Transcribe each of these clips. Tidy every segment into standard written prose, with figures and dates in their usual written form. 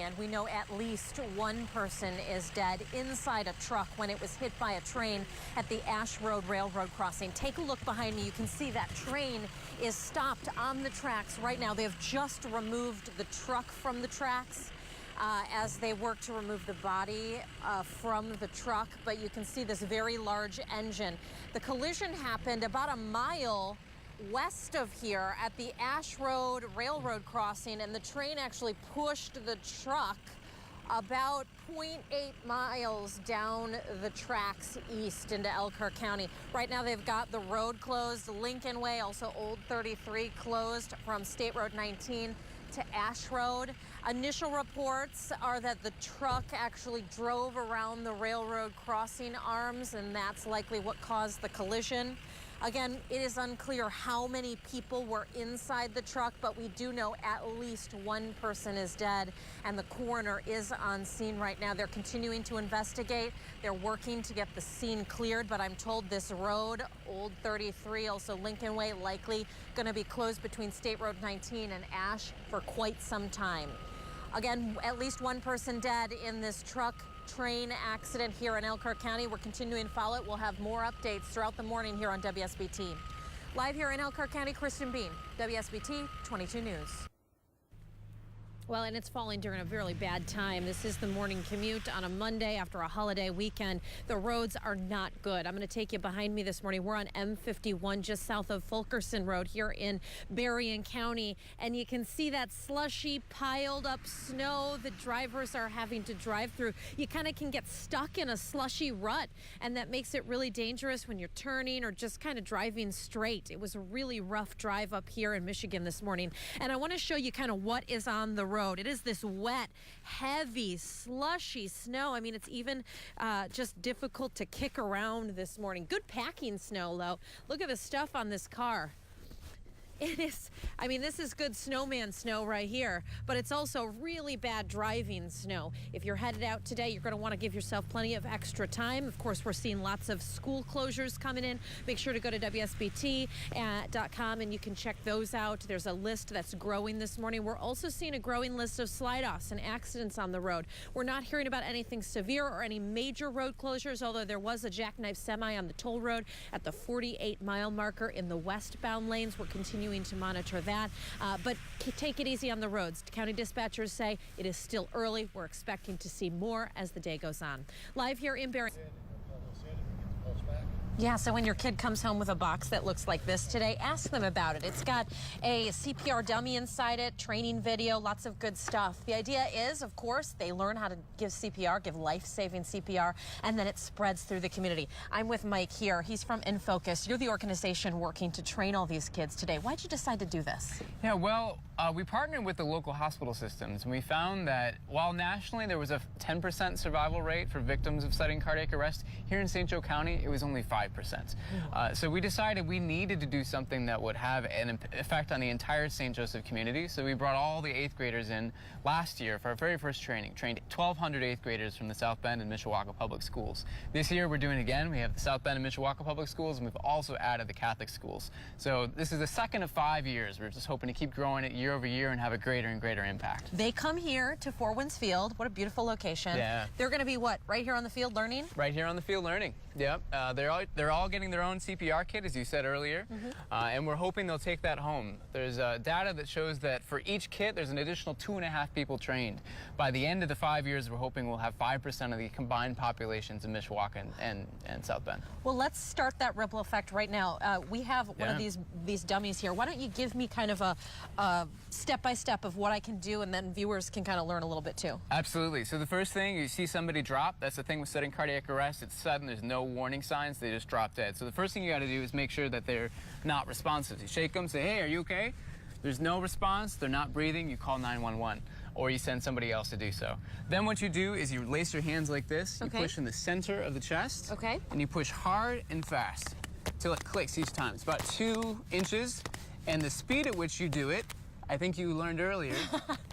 And we know at least one person is dead inside a truck when it was hit by a train at the Ash Road Railroad crossing. Take a look behind me. You can see that train is stopped on the tracks right now. They have just removed the truck from the tracks as they work to remove the body from the truck. But you can see this very large engine. The collision happened about a mile west of here at the Ash Road Railroad crossing, and the train actually pushed the truck about 0.8 miles down the tracks east into Elkhart County. Right now they've got the road closed, Lincoln Way, also Old 33 closed from State Road 19 to Ash Road. Initial reports are that the truck actually drove around the railroad crossing arms, and that's likely what caused the collision. Again, it is unclear how many people were inside the truck, but we do know at least one person is dead, and the coroner is on scene right now. They're continuing to investigate. They're working to get the scene cleared, but I'm told this road, Old 33, also Lincoln Way, likely going to be closed between State Road 19 and Ash for quite some time. Again, at least one person dead in this truck train accident here in Elkhart County. We're continuing to follow it. We'll have more updates throughout the morning here on WSBT. Live here in Elkhart County, Kristin Bien, WSBT 22 News. Well, and it's falling during a really bad time. This is the morning commute on a Monday after a holiday weekend. The roads are not good. I'm going to take you behind me this morning. We're on M51 just south of Fulkerson Road here in Berrien County. And you can see that slushy piled up snow that drivers are having to drive through. You kind of can get stuck in a slushy rut, and that makes it really dangerous when you're turning or just kind of driving straight. It was a really rough drive up here in Michigan this morning. And I want to show you kind of what is on the road. It is this wet, heavy, slushy snow. I mean, it's even just difficult to kick around this morning. Good packing snow, though. Look at the stuff on this car. It is, I mean, this is good snowman snow right here, but it's also really bad driving snow. If you're headed out today, you're going to want to give yourself plenty of extra time. Of course, we're seeing lots of school closures coming in. Make sure to go to WSBT.com and you can check those out. There's a list that's growing this morning. We're also seeing a growing list of slide-offs and accidents on the road. We're not hearing about anything severe or any major road closures, although there was a jackknife semi on the toll road at the 48-mile marker in the westbound lanes. We're continuing to monitor that, but take it easy on the roads. County dispatchers say it is still early. We're expecting to see more as the day goes on. Live here in Berrien. Yeah, so when your kid comes home with a box that looks like this today, ask them about it. It's got a CPR dummy inside it, training video, lots of good stuff. The idea is, of course, they learn how to give CPR, give life-saving CPR, and then it spreads through the community. I'm with Mike here. He's from InFocus. You're the organization working to train all these kids today. Why'd you decide to do this? Yeah, well, we partnered with the local hospital systems, and we found that while nationally there was a 10% survival rate for victims of sudden cardiac arrest, here in St. Joe County, it was only 5%. So we decided we needed to do something that would have an effect on the entire St. Joseph community. So we brought all the 8th graders in last year for our very first training, trained 1,200 8th graders from the South Bend and Mishawaka Public Schools. This year we're doing it again. We have the South Bend and Mishawaka Public Schools, and we've also added the Catholic schools. So this is the second of 5 years. We're just hoping to keep growing it year over year and have a greater and greater impact. They come here to Four Winds Field. What a beautiful location. Yeah. They're going to be what, right here on the field learning? Right here on the field learning. Yep. They're all getting their own CPR kit, as you said earlier, and we're hoping they'll take that home. There's data that shows that for each kit, there's an additional 2.5 people trained. By the end of the 5 years, we're hoping we'll have 5% of the combined populations in Mishawaka and South Bend. Well, let's start that ripple effect right now. We have one of these dummies here. Why don't you give me kind of a step-by-step of what I can do, and then viewers can kind of learn a little bit too. Absolutely. So the first thing, you see somebody drop. That's the thing with sudden cardiac arrest. It's sudden. There's no warning signs. They just drop dead. So the first thing you got to do is make sure that they're not responsive. You shake them, say, hey, are you okay? There's no response. They're not breathing. You call 911, or you send somebody else to do so. Then what you do is you lace your hands like this. You push in the center of the chest. Okay. And you push hard and fast till it clicks each time. It's about 2 inches. And the speed at which you do it, I think you learned earlier,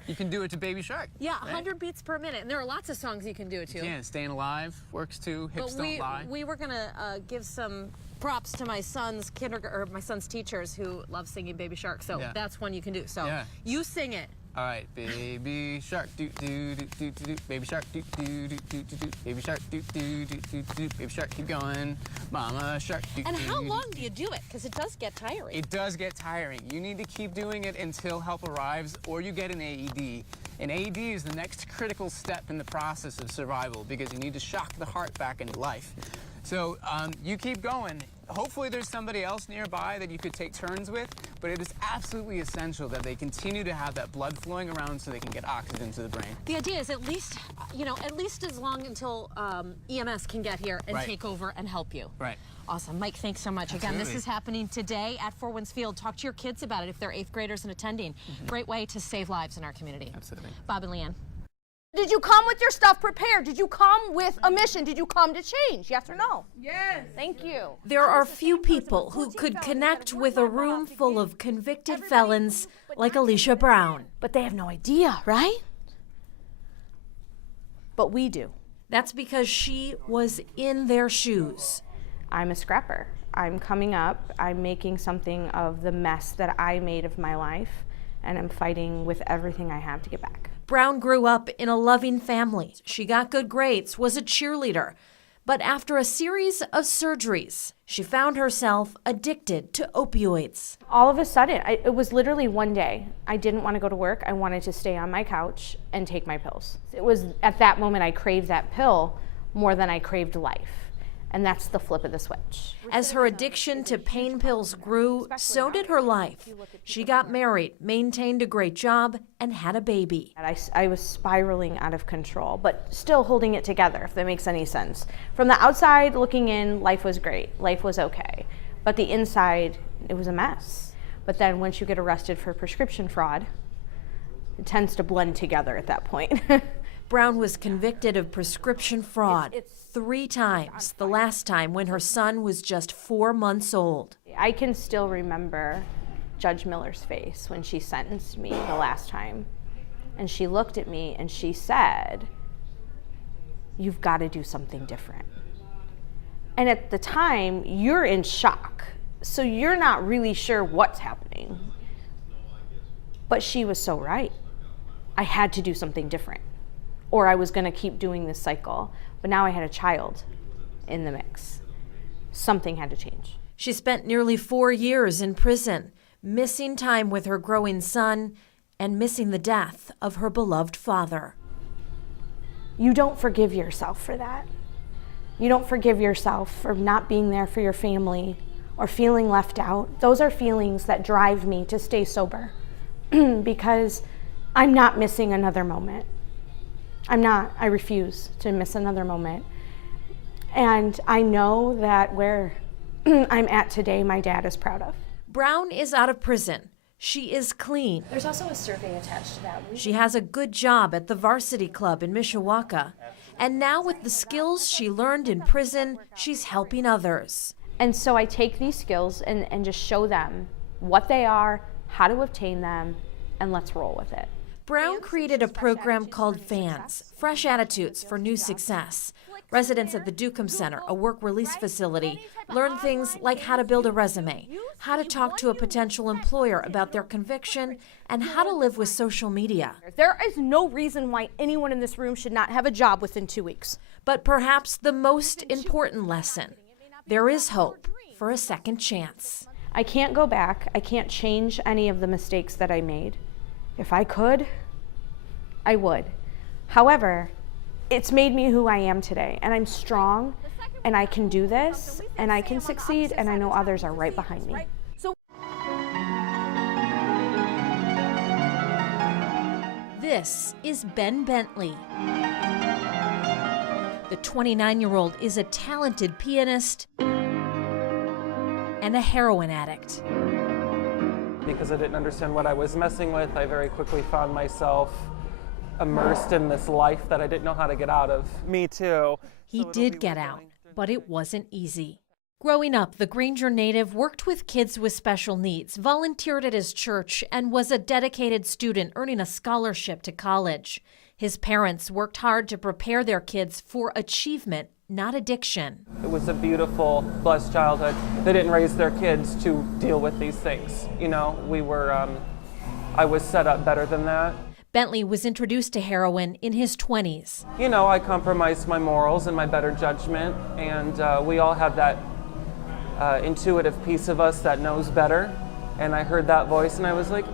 you can do it to Baby Shark. Yeah, 100 beats per minute. And there are lots of songs you can do it to. Yeah, Staying Alive works too. Hips Don't Lie. We were going to give some props to my son's my son's teachers who love singing Baby Shark. So that's one you can do. So you sing it. All right, baby shark, do do do do do do, baby shark, do do do do do do, baby shark, do do do do do, baby shark, keep going, mama shark, do. And how long do you do it? Because it does get tiring. It does get tiring. You need to keep doing it until help arrives, or you get an AED. An AED is the next critical step in the process of survival because you need to shock the heart back into life. So you keep going. Hopefully there's somebody else nearby that you could take turns with, but it is absolutely essential that they continue to have that blood flowing around so they can get oxygen to the brain. The idea is at least, at least as long until EMS can get here and take over and help you. Right. Awesome. Mike, thanks so much. Absolutely. Again, this is happening today at Four Winds Field. Talk to your kids about it if they're 8th graders and attending. Great way to save lives in our community. Absolutely. Bob and Leanne. Did you come with your stuff prepared? Did you come with a mission? Did you come to change? Yes or no? Yes. Thank you. There are few people who could connect with a room full of convicted felons like Alicia Brown. But they have no idea, right? But we do. That's because she was in their shoes. I'm a scrapper. I'm coming up. I'm making something of the mess that I made of my life, and I'm fighting with everything I have to get back. Brown grew up in a loving family. She got good grades, was a cheerleader. But after a series of surgeries, she found herself addicted to opioids. All of a sudden, it was literally one day. I didn't want to go to work. I wanted to stay on my couch and take my pills. It was at that moment I craved that pill more than I craved life. And that's the flip of the switch. As her addiction to pain pills grew, so did her life. She got married, maintained a great job, and had a baby. I was spiraling out of control, but still holding it together, if that makes any sense. From the outside looking in, life was great. Life was okay. But the inside, it was a mess. But then once you get arrested for prescription fraud, it tends to blend together at that point. Brown was convicted of prescription fraud 3 times, the last time when her son was just 4 months old. I can still remember Judge Miller's face when she sentenced me the last time. And she looked at me and she said, "You've got to do something different." And at the time, you're in shock. So you're not really sure what's happening. But she was so right. I had to do something different, or I was going to keep doing this cycle. But now I had a child in the mix. Something had to change. She spent nearly 4 years in prison, missing time with her growing son and missing the death of her beloved father. You don't forgive yourself for that. You don't forgive yourself for not being there for your family or feeling left out. Those are feelings that drive me to stay sober because I'm not missing another moment. I'm not. I refuse to miss another moment. And I know that where I'm at today, my dad is proud of. Brown is out of prison. She is clean. There's also a survey attached to that. She has a good job at the varsity club in Mishawaka. And now with the skills she learned in prison, she's helping others. And so I take these skills and just show them what they are, how to obtain them, and let's roll with it. Brown created a program called FANS, Fresh Attitudes for New Success. Residents at the Dukem Center, a work release facility, learn things like how to build a resume, how to talk to a potential employer about their conviction, and how to live with social media. There is no reason why anyone in this room should not have a job within 2 weeks. But perhaps the most important lesson, there is hope for a second chance. I can't go back. I can't change any of the mistakes that I made. If I could, I would. However, it's made me who I am today, and I'm strong, and I can do this, and I can succeed, and I know others are right behind me. This is Ben Bentley. The 29-year-old is a talented pianist and a heroin addict. Because I didn't understand what I was messing with, I very quickly found myself immersed in this life that I didn't know how to get out of. Me too. He did get out, but it wasn't easy. Growing up, the Granger native worked with kids with special needs, volunteered at his church, and was a dedicated student earning a scholarship to college. His parents worked hard to prepare their kids for achievement, not addiction. It was a beautiful, blessed childhood. They didn't raise their kids to deal with these things. You know, we were I was set up better than that. Bentley was introduced to heroin in his 20s. You know, I compromised my morals and my better judgment, and we all have that intuitive piece of us that knows better. And I heard that voice and I was like,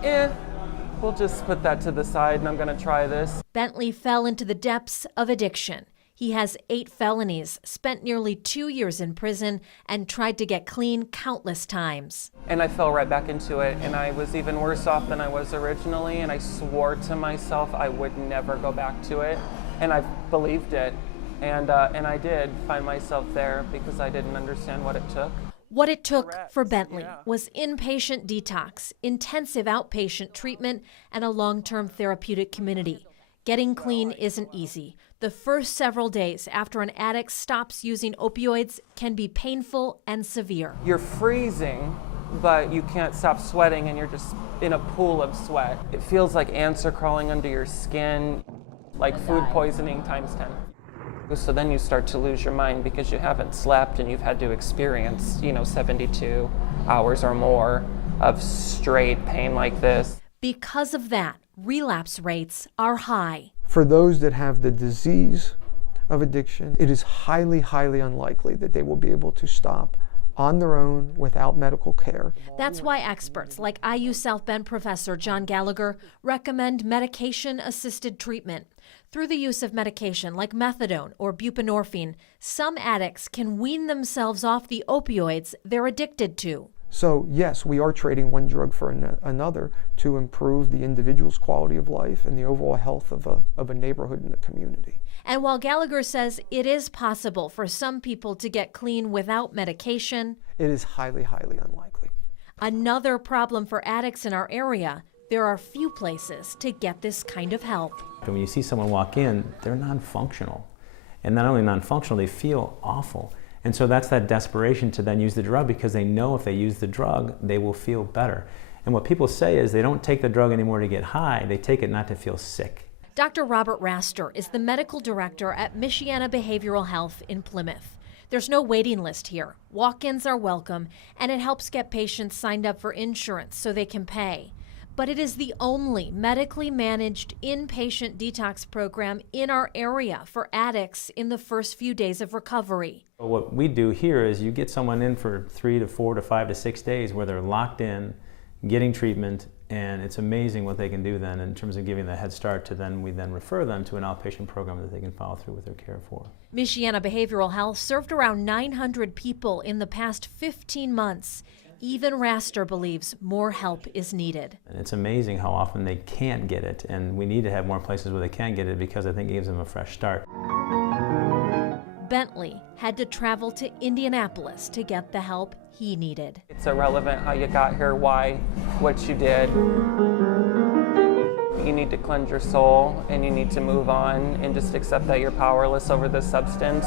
we'll just put that to the side and I'm gonna try this. Bentley fell into the depths of addiction. He has 8 felonies, spent nearly 2 years in prison, and tried to get clean countless times. And I fell right back into it, and I was even worse off than I was originally, and I swore to myself I would never go back to it, and I believed it. And I did find myself there because I didn't understand what it took. What it took for Bentley was inpatient detox, intensive outpatient treatment, and a long-term therapeutic community. Getting clean isn't easy. The first several days after an addict stops using opioids can be painful and severe. You're freezing, but you can't stop sweating and you're just in a pool of sweat. It feels like ants are crawling under your skin, like food poisoning times 10. So then you start to lose your mind because you haven't slept and you've had to experience, 72 hours or more of straight pain like this. Because of that, relapse rates are high. For those that have the disease of addiction, it is highly, highly unlikely that they will be able to stop on their own without medical care. That's why experts like IU South Bend professor John Gallagher recommend medication-assisted treatment. Through the use of medication like methadone or buprenorphine, some addicts can wean themselves off the opioids they're addicted to. So yes, we are trading one drug for another to improve the individual's quality of life and the overall health of a neighborhood and a community. And while Gallagher says it is possible for some people to get clean without medication, it is highly, highly unlikely. Another problem for addicts in our area, there are few places to get this kind of help. When you see someone walk in, they're non-functional. And not only non-functional, they feel awful. And so that's that desperation to then use the drug because they know if they use the drug, they will feel better. And what people say is they don't take the drug anymore to get high, they take it not to feel sick. Dr. Robert Raster is the medical director at Michiana Behavioral Health in Plymouth. There's no waiting list here. Walk-ins are welcome, and it helps get patients signed up for insurance so they can pay. But it is the only medically managed inpatient detox program in our area for addicts in the first few days of recovery. What we do here is you get someone in for 3 to 4 to 5 to 6 days where they're locked in, getting treatment, and it's amazing what they can do then in terms of giving the head start to then we then refer them to an outpatient program that they can follow through with their care for. Michiana Behavioral Health served around 900 people in the past 15 months. Even Raster believes more help is needed. And it's amazing how often they can't get it, and we need to have more places where they can get it because I think it gives them a fresh start. Bentley had to travel to Indianapolis to get the help he needed. It's irrelevant how you got here, why, what you did. You need to cleanse your soul and you need to move on and just accept that you're powerless over this substance.